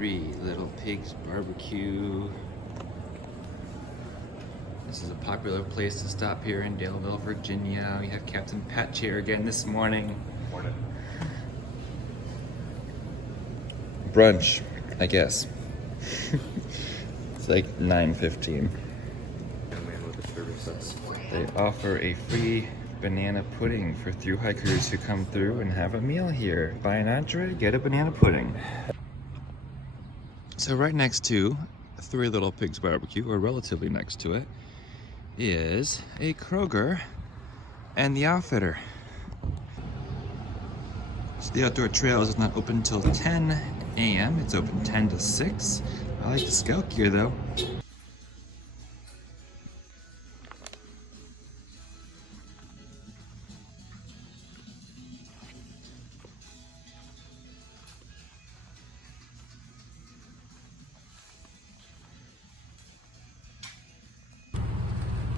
Three Little Pigs Barbecue. This is a popular place to stop here in Daleville, Virginia. We have Captain Patch here again this morning. Morning. Brunch, I guess. It's like 9:15. They offer a free banana pudding for thru-hikers who come through and have a meal here. Buy an entree, get a banana pudding. So right next to Three Little Pigs Barbecue, or relatively next to it, is a Kroger and the Outfitter. So the Outdoor Trails is not open until 10 a.m. It's open 10 to 6. I like the scout gear though.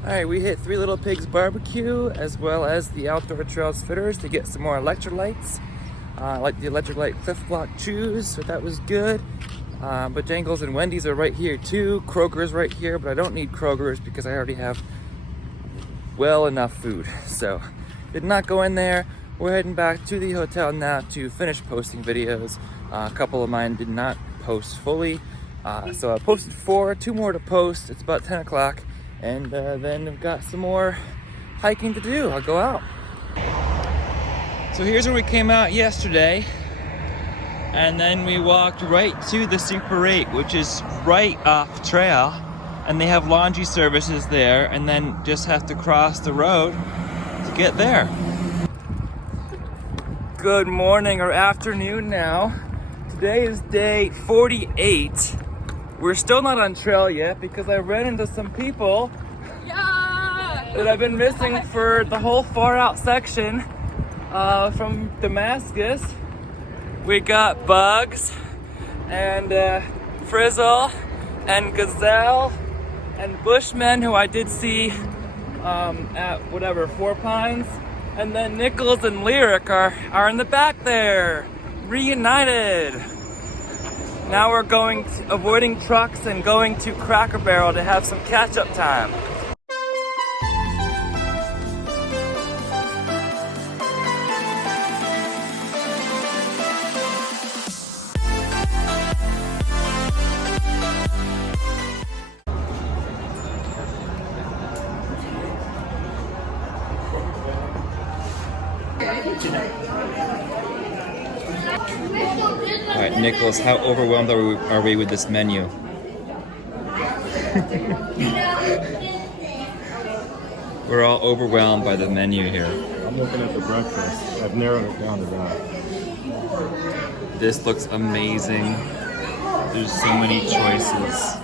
Alright, we hit Three Little Pigs Barbecue as well as the Outdoor Trails Fitters to get some more electrolytes. I like the electrolyte Cliff Block Chews, so that was good. Bojangles and Wendy's are right here too. Kroger's right here, but I don't need Kroger's because I already have well enough food. So, did not go in there. We're heading back to the hotel now to finish posting videos. A couple of mine did not post fully. So I posted 4, 2 more to post. It's about 10 o'clock. And then I've got some more hiking to do. I'll go out. So here's where we came out yesterday. And then we walked right to the Super 8, which is right off trail. And they have laundry services there, and then just have to cross the road to get there. Good morning or afternoon now. Today is day 48. We're still not on trail yet because I ran into some people that I've been missing for the whole far out section from Damascus. We got Bugs and Frizzle and Gazelle and Bushman, who I did see at whatever, 4 Pines. And then Nichols and Lyric are in the back there. Reunited. Now we're avoiding trucks and going to Cracker Barrel to have some catch-up time. All right, Nicholas, how overwhelmed are we with this menu? We're all overwhelmed by the menu here. I'm looking at the breakfast. I've narrowed it down to that. This looks amazing. There's so many choices.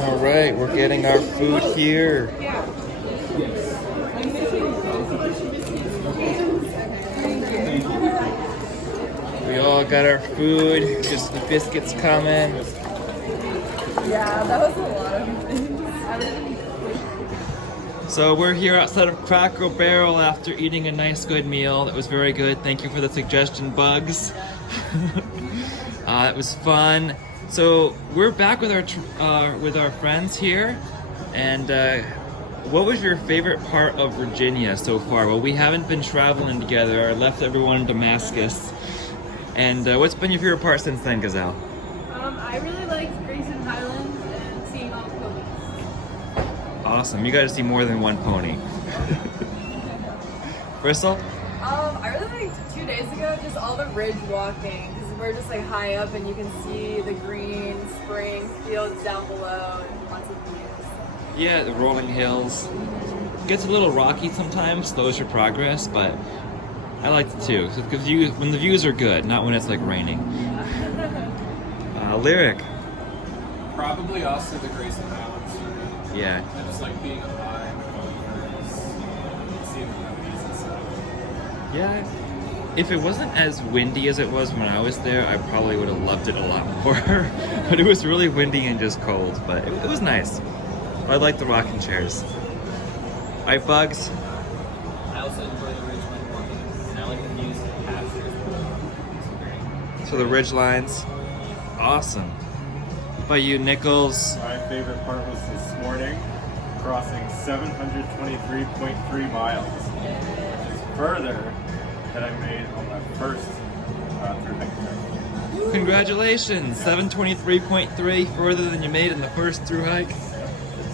All right, we're getting our food here. We all got our food, just the biscuits coming. Yeah, that was a lot of things. So we're here outside of Cracker Barrel after eating a nice good meal. That was very good. Thank you for the suggestion, Bugs. It was fun. So we're back with our friends here. And what was your favorite part of Virginia so far? Well, we haven't been traveling together. I left everyone in Damascus. And what's been your favorite part since then, Gazelle? I really liked Grayson Highlands and seeing all the ponies. Awesome. You got to see more than one pony. Bristol? I really liked 2 days ago just all the ridge walking because we're just like high up and you can see the green spring fields down below and lots of views. Yeah, the rolling hills. Gets a little rocky sometimes, slows your progress, but I liked it too. So when the views are good, not when it's like raining. Lyric. Probably also the Grayson Highlands. Yeah. I just like being up high and seeing the movies and stuff. Yeah. If it wasn't as windy as it was when I was there, I probably would have loved it a lot more. But it was really windy and just cold. But it was nice. I like the rocking chairs. Alright, Bugs. I also enjoy the ridgeline walking, and I like the views of the pastures as well. It's great. So the ridge lines, awesome. By you, Nichols. My favorite part was this morning, crossing 723.3 miles, which is further than I made on my first Thru-Hike trip. Congratulations, 723.3 further than you made in the first Thru-Hike.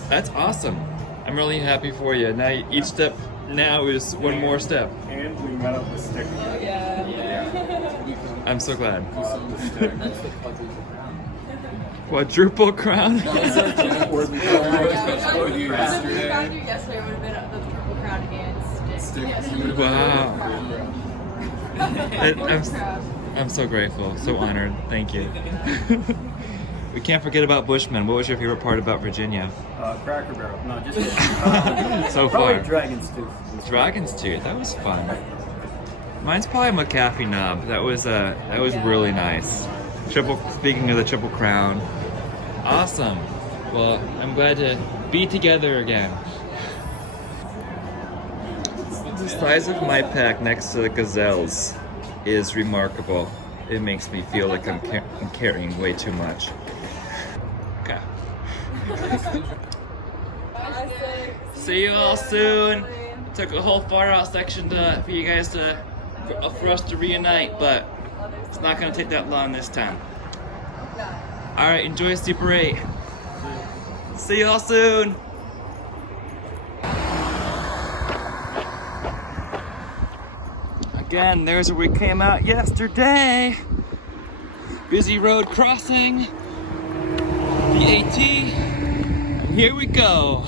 That's awesome. I'm really happy for you. Now each step now is one more step. And we met up with Stick. Oh yeah. I'm so glad. That's the Quadruple crown? So if we found you yesterday, it would have been the Triple Crown and Stick. Yes. Wow. I'm I'm so grateful, so honored. Thank you. We can't forget about Bushmen. What was your favorite part about Virginia? Cracker Barrel. No, just So probably far. Dragon's Tooth. Dragon's Tooth. That was fun. Mine's probably McAfee Knob. That was really nice. Speaking of the Triple Crown, awesome. Well, I'm glad to be together again. The size of my pack next to the gazelles is remarkable. It makes me feel like I'm carrying way too much. Okay. See you all soon. Took a whole far out section for you guys for us to reunite, but it's not gonna take that long this time. All right, enjoy Super 8. See you all soon. Again, there's where we came out yesterday. Busy road crossing, the AT, and here we go,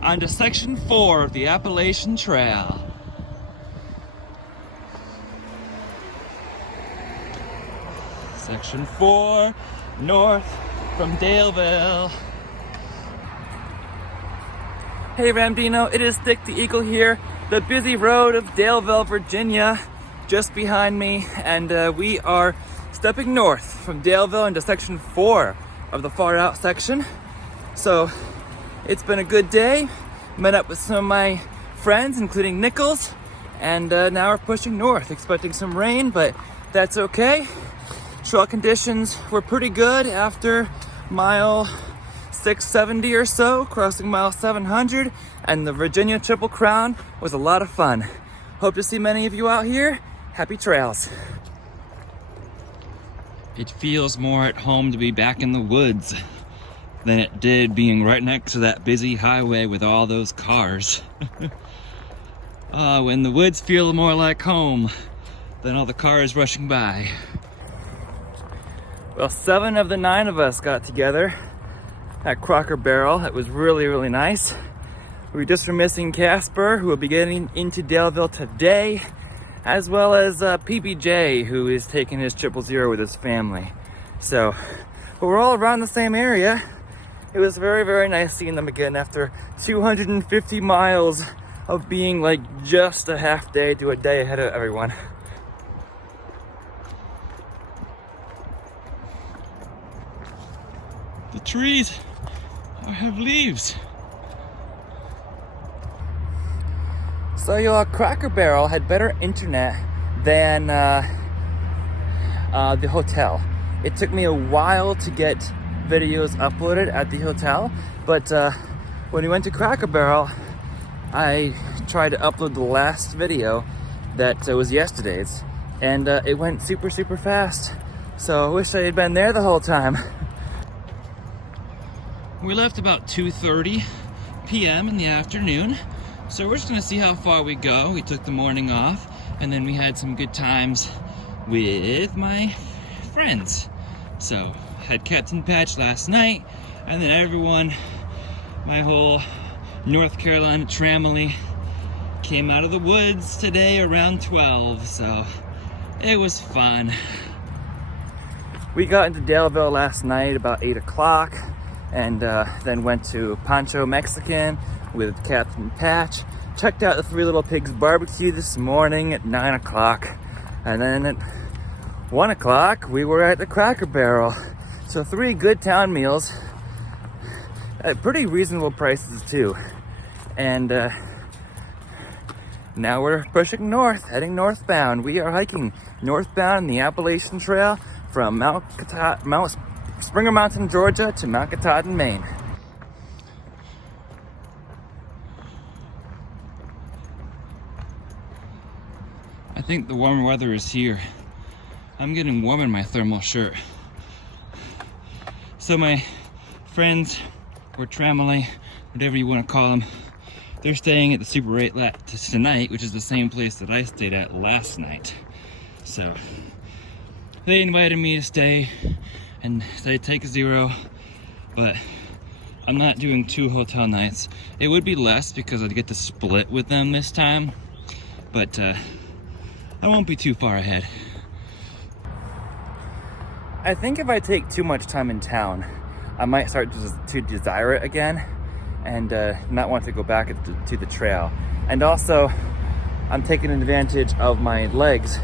on to section 4 of the Appalachian Trail. Section 4, north from Daleville. Hey Ramdino, it is Stick the Eagle here, the busy road of Daleville, Virginia, just behind me, and we are stepping north from Daleville into section 4 of the far out section. So it's been a good day. Met up with some of my friends, including Nichols, and now we're pushing north, expecting some rain, but that's okay. Trail conditions were pretty good after mile 670 or so, crossing mile 700, and the Virginia Triple Crown was a lot of fun. Hope to see many of you out here. Happy trails. It feels more at home to be back in the woods than it did being right next to that busy highway with all those cars. When the woods feel more like home than all the cars rushing by. Well, 7 of the 9 of us got together at Cracker Barrel. It was really, really nice. We just were missing Casper, who will be getting into Daleville today, as well as PBJ, who is taking his 000 with his family. So, but we're all around the same area. It was very, very nice seeing them again after 250 miles of being like just a half day to a day ahead of everyone. The trees have leaves. So your Cracker Barrel had better internet than the hotel. It took me a while to get videos uploaded at the hotel, but when we went to Cracker Barrel, I tried to upload the last video that was yesterday's, and it went super, super fast. So I wish I had been there the whole time. We left about 2:30 p.m. in the afternoon, so we're just gonna see how far we go. We took the morning off, and then we had some good times with my friends. So, had Captain Patch last night, and then everyone, my whole North Carolina tramily, came out of the woods today around 12, so it was fun. We got into Daleville last night about 8 o'clock, and then went to Pancho Mexican with Captain Patch. Checked out the Three Little Pigs barbecue this morning at 9 o'clock. And then at 1 o'clock, we were at the Cracker Barrel. So 3 good town meals at pretty reasonable prices too. And Now we're pushing north, heading northbound. We are hiking northbound the Appalachian Trail from Mount Springer Mountain, Georgia to Mount Katahdin, Maine. I think the warmer weather is here. I'm getting warm in my thermal shirt. So my friends, or tramily, whatever you want to call them, they're staying at the Super 8 tonight, which is the same place that I stayed at last night. So they invited me to stay and they take 0, but I'm not doing 2 hotel nights. It would be less because I'd get to split with them this time, but I won't be too far ahead. I think if I take too much time in town, I might start to desire it again and not want to go back to the trail. And also, I'm taking advantage of my legs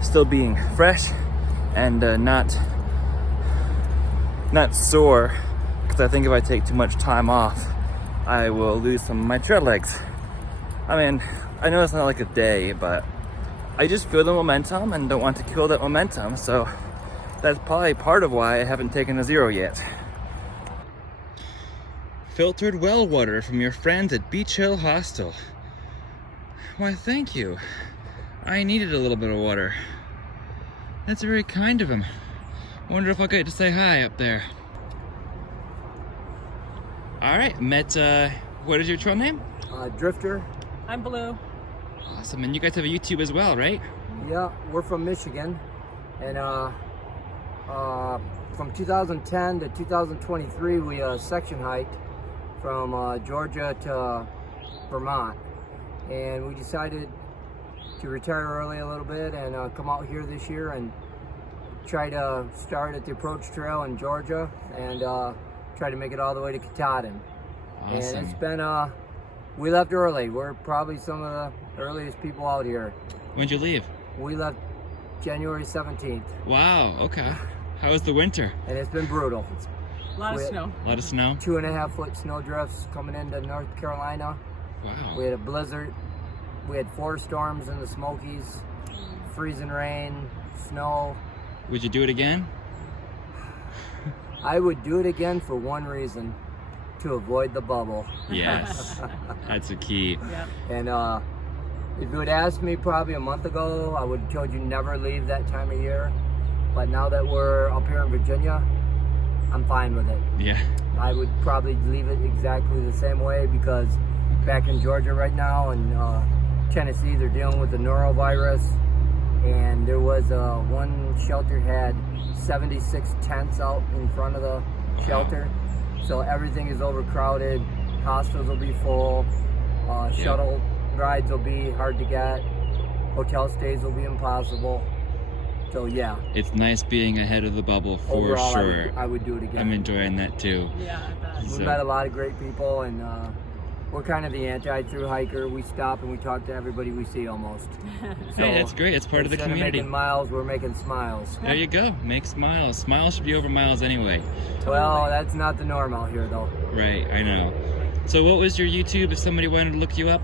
still being fresh and not sore, because I think if I take too much time off, I will lose some of my trail legs. I mean, I know it's not like a day, but I just feel the momentum and don't want to kill that momentum, so that's probably part of why I haven't taken a 0 yet. Filtered well water from your friends at Beach Hill Hostel. Why, thank you. I needed a little bit of water. That's very kind of him. Wonder if I'll get to say hi up there. All right, met, what is your trail name? Drifter. I'm Blue. Awesome, and you guys have a YouTube as well, right? Yeah, we're from Michigan, and from 2010 to 2023, we section hiked from Georgia to Vermont, and we decided to retire early a little bit and come out here this year and try to start at the approach trail in Georgia and try to make it all the way to Katahdin. Awesome. And it's been we left early. We're probably some of the earliest people out here. When'd you leave? We left January 17th. Wow, okay. How was the winter? And it's been brutal. A lot of snow. A lot of snow? 2.5 foot snow drifts coming into North Carolina. Wow. We had a blizzard. We had 4 storms in the Smokies. Freezing rain, snow. Would you do it again? I would do it again for one reason: to avoid the bubble. Yes, that's a key. Yeah. And if you had asked me probably a month ago, I would have told you never leave that time of year. But now that we're up here in Virginia, I'm fine with it. Yeah. I would probably leave it exactly the same way, because back in Georgia right now and Tennessee, they're dealing with the norovirus. And there was one shelter had 76 tents out in front of the shelter. So everything is overcrowded. Hostels will be full. Shuttle rides will be hard to get. Hotel stays will be impossible. So yeah. It's nice being ahead of the bubble for Overall, sure. I would do it again. I'm enjoying that too. Yeah, I bet. We met a lot of great people, and we're kind of the anti-thru-hiker. We stop and we talk to everybody we see almost. So Hey, that's great. It's part of the instead community. Making miles, we're making smiles. There you go. Make smiles. Smiles should be over miles anyway. Well, that's not the norm out here, though. Right, I know. So what was your YouTube if somebody wanted to look you up?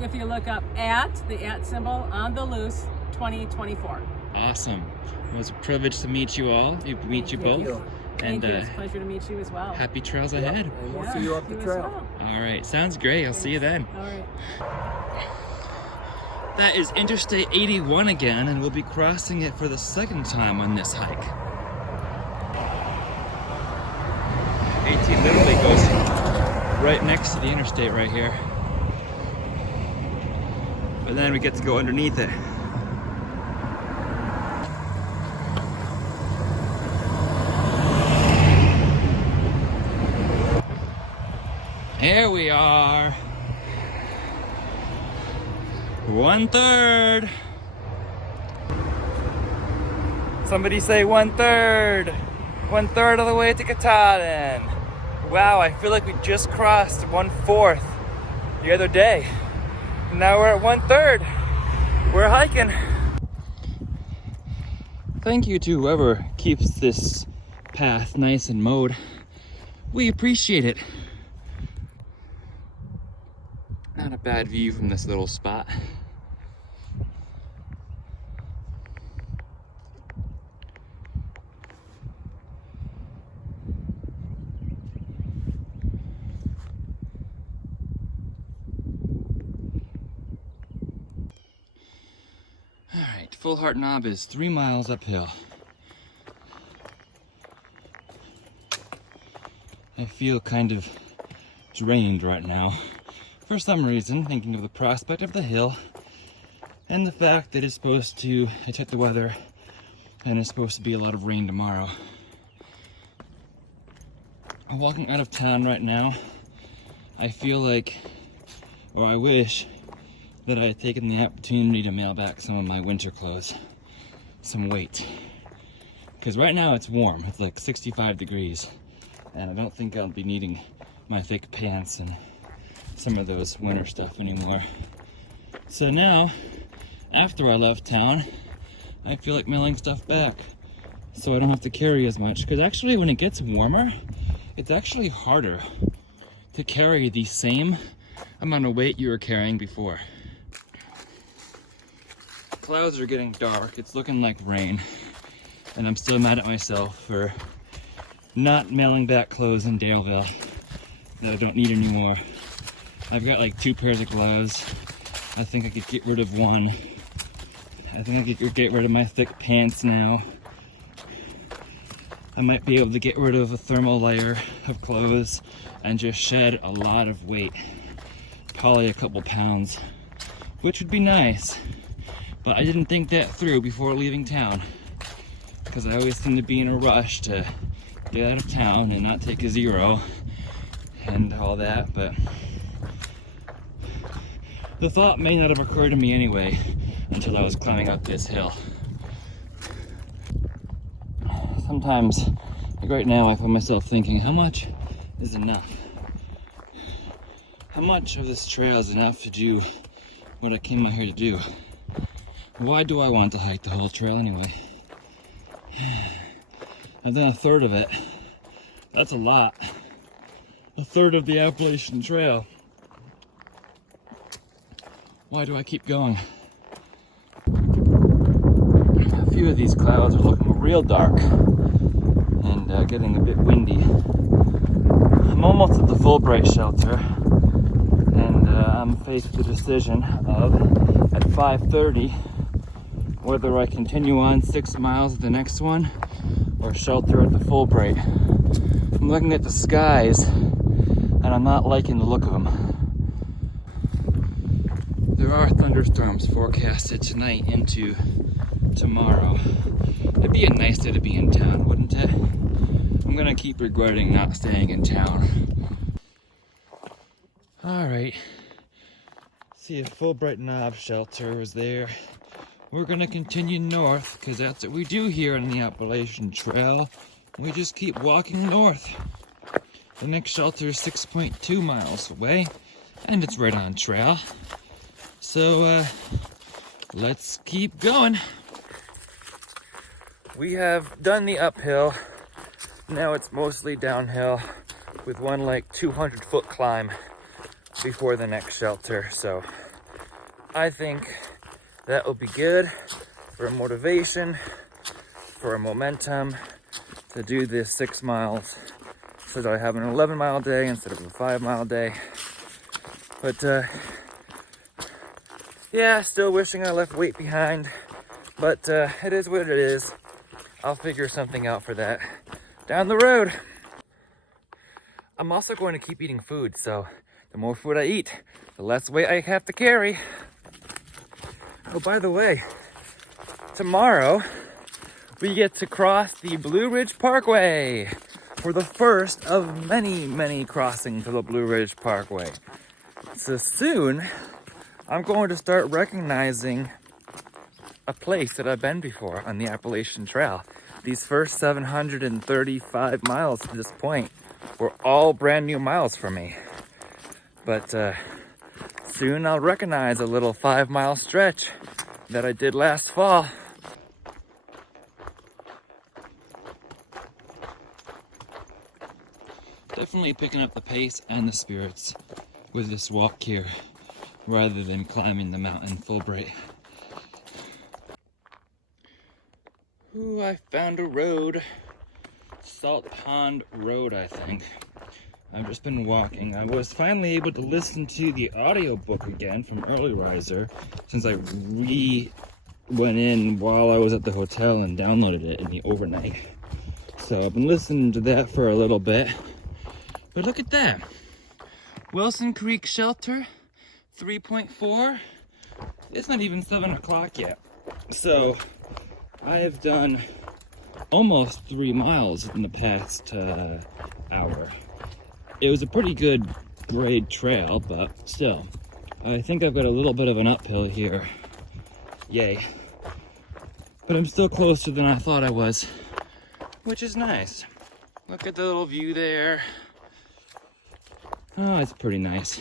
If you look up the @ symbol on the loose 2024. Awesome. Well, it's a privilege to meet you all. Meet you both. Thank you. Thank you. It's a pleasure to meet you as well. Happy trails Yep, ahead. and we'll Yeah, see you up the as trail. well. All right, sounds great. I'll see you then. All right. That is Interstate 81 again, and we'll be crossing it for the second time on this hike. 18 literally goes right next to the interstate right here. But then we get to go underneath it. Here we are. 1/3. Somebody say 1/3. 1/3 of the way to Katahdin. Wow, I feel like we just crossed 1/4 the other day. And now we're at 1/3. We're hiking. Thank you to whoever keeps this path nice and mowed. We appreciate it. Not a bad view from this little spot. Alright, Full Heart Knob is 3 miles uphill. I feel kind of drained right now. For some reason, thinking of the prospect of the hill and the fact that it's supposed to, I checked the weather, and it's supposed to be a lot of rain tomorrow. I'm walking out of town right now. I feel like, or I wish, that I had taken the opportunity to mail back some of my winter clothes, some weight. Because right now it's warm, it's like 65 degrees, and I don't think I'll be needing my thick pants and some of those winter stuff anymore. So now, after I left town, I feel like mailing stuff back so I don't have to carry as much. Because actually when it gets warmer, it's actually harder to carry the same amount of weight you were carrying before. Clouds are getting dark, it's looking like rain, and I'm still mad at myself for not mailing back clothes in Daleville that I don't need anymore. I've got like 2 pairs of gloves. I think I could get rid of one. I think I could get rid of my thick pants now. I might be able to get rid of a thermal layer of clothes and just shed a lot of weight. Probably a couple pounds, which would be nice. But I didn't think that through before leaving town, because I always seem to be in a rush to get out of town and not take a zero and all that, but the thought may not have occurred to me anyway until I was climbing up this hill. Sometimes, like right now, I find myself thinking, how much is enough? How much of this trail is enough to do what I came out here to do? Why do I want to hike the whole trail anyway? I've done a third of it. That's a lot. A third of the Appalachian Trail. Why do I keep going? A few of these clouds are looking real dark and getting a bit windy. I'm almost at the Fulbright shelter, and I'm faced with the decision of, at 5:30, whether I continue on 6 miles to the next one or shelter at the Fulbright. I'm looking at the skies and I'm not liking the look of them. There are thunderstorms forecasted tonight into tomorrow. It'd be a nice day to be in town, wouldn't it? I'm gonna keep regretting not staying in town. Alright. See if Fulbright Knob shelter is there. We're gonna continue north, because that's what we do here on the Appalachian Trail. We just keep walking north. The next shelter is 6.2 miles away, and it's right on trail. So, let's keep going. We have done the uphill. Now it's mostly downhill with one like 200-foot climb before the next shelter. So I think that will be good for motivation, for momentum to do this 6 miles so that I have an 11-mile day instead of a 5-mile day. But yeah, still wishing I left weight behind, but it is what it is. I'll figure something out for that down the road. I'm also going to keep eating food, so the more food I eat, the less weight I have to carry. Oh, by the way, tomorrow we get to cross the Blue Ridge Parkway for the first of many, many crossings of the Blue Ridge Parkway. So soon, I'm going to start recognizing a place that I've been before on the Appalachian Trail. These first 735 miles to this point were all brand new miles for me. But soon I'll recognize a little 5-mile stretch that I did last fall. Definitely picking up the pace and the spirits with this walk here. rather than climbing the mountain full bright. Ooh, I found a road. Salt Pond Road, I think. I've just been walking. I was finally able to listen to the audiobook again from Early Riser since I went in while I was at the hotel and downloaded it in the overnight. So I've been listening to that for a little bit. But look at that. Wilson Creek Shelter, 3.4. It's not even 7 o'clock yet. So I have done almost 3 miles in the past hour. It was a pretty good grade trail, but still, I think I've got a little bit of an uphill here. Yay. But I'm still closer than I thought I was, which is nice. Look at the little view there. Oh, it's pretty nice.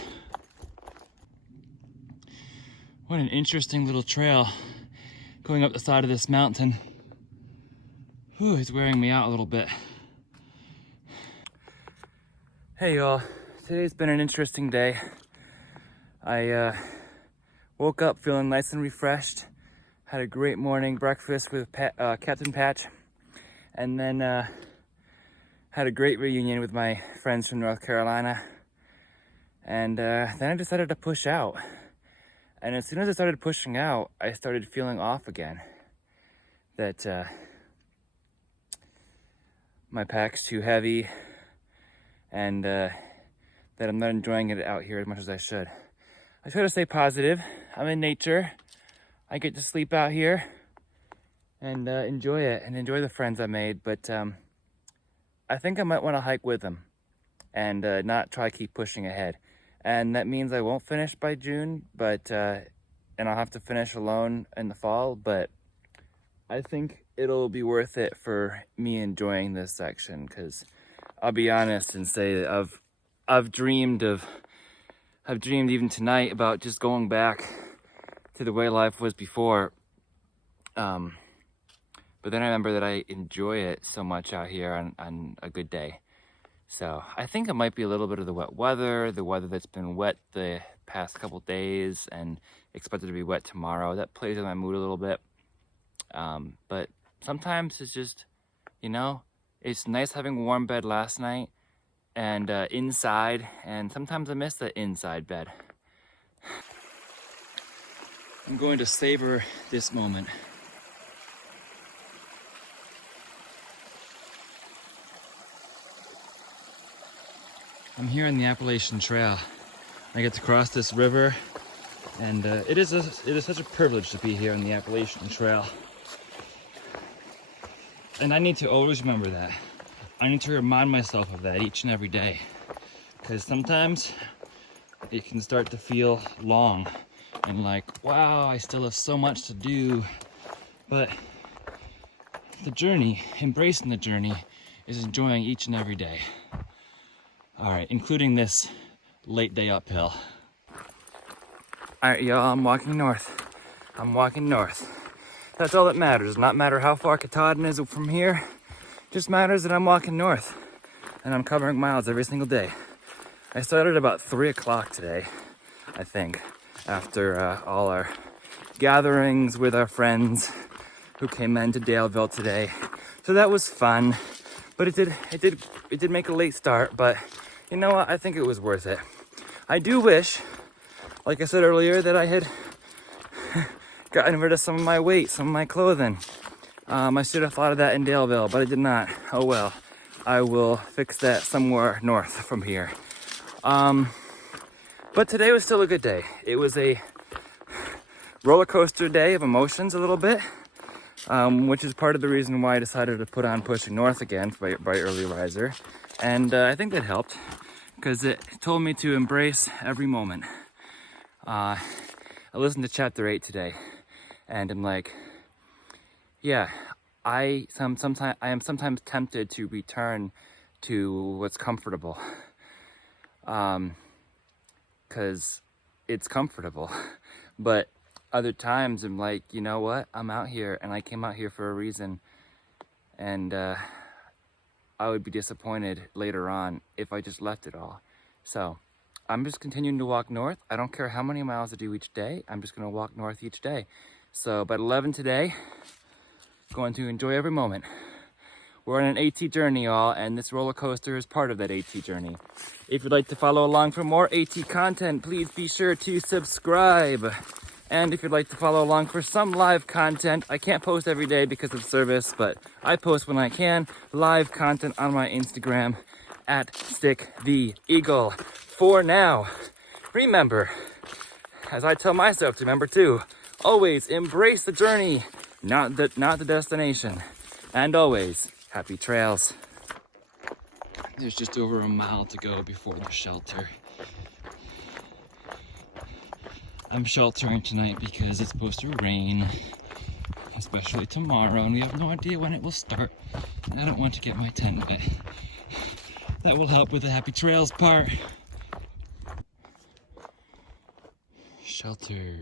What an interesting little trail going up the side of this mountain. Whew, it's wearing me out a little bit. Hey y'all, today's been an interesting day. I woke up feeling nice and refreshed, had a great morning breakfast with Captain Patch, and then had a great reunion with my friends from North Carolina. And then I decided to push out. And as soon as I started pushing out, I started feeling off again. That my pack's too heavy, and that I'm not enjoying it out here as much as I should. I try to stay positive. I'm in nature. I get to sleep out here and enjoy it and enjoy the friends I made, but I think I might want to hike with them and not try to keep pushing ahead. And that means I won't finish by June, but and I'll have to finish alone in the fall, but I think it'll be worth it for me enjoying this section, because I'll be honest and say that I've dreamed even tonight about just going back to the way life was before. But then I remember that I enjoy it so much out here on a good day. So I think it might be a little bit of the weather that's been wet the past couple days and expected to be wet tomorrow. That plays on my mood a little bit. But sometimes it's just, you know, it's nice having a warm bed last night and inside, and sometimes I miss the inside bed. I'm going to savor this moment. I'm here on the Appalachian Trail. I get to cross this river, and it is such a privilege to be here on the Appalachian Trail. And I need to always remember that. I need to remind myself of that each and every day, because sometimes it can start to feel long and like, wow, I still have so much to do. But the journey, embracing the journey, is enjoying each and every day. All right, including this late day uphill. All right, y'all, I'm walking north. I'm walking north. That's all that matters. It does not matter how far Katahdin is from here. It just matters that I'm walking north, and I'm covering miles every single day. I started about 3 o'clock today, I think, after all our gatherings with our friends who came into Daleville today. So that was fun, but it did make a late start, but you know what? I think it was worth it. I do wish, like I said earlier, that I had gotten rid of some of my weight, some of my clothing. I should have thought of that in Daleville, but I did not. Oh well. I will fix that somewhere north from here. But today was still a good day. It was a roller coaster day of emotions a little bit, which is part of the reason why I decided to put on Pushing North again by Early Riser. And I think that helped, because it told me to embrace every moment. I listened to chapter 8 today, and I'm like, yeah, I am sometimes tempted to return to what's comfortable, because it's comfortable. But other times I'm like, you know what? I'm out here, and I came out here for a reason, and I would be disappointed later on if I just left it all. So I'm just continuing to walk north. I don't care how many miles I do each day. I'm just gonna walk north each day. So about 11 today, going to enjoy every moment. We're on an AT journey, y'all, and this roller coaster is part of that AT journey. If you'd like to follow along for more AT content, please be sure to subscribe. And if you'd like to follow along for some live content, I can't post every day because of service, but I post when I can, live content on my Instagram at StickTheEagle. For now, remember, as I tell myself to remember too, always embrace the journey, not the destination. And always, happy trails. There's just over a mile to go before the shelter. I'm sheltering tonight because it's supposed to rain, especially tomorrow, and we have no idea when it will start. And I don't want to get my tent wet. That will help with the happy trails part. Shelter.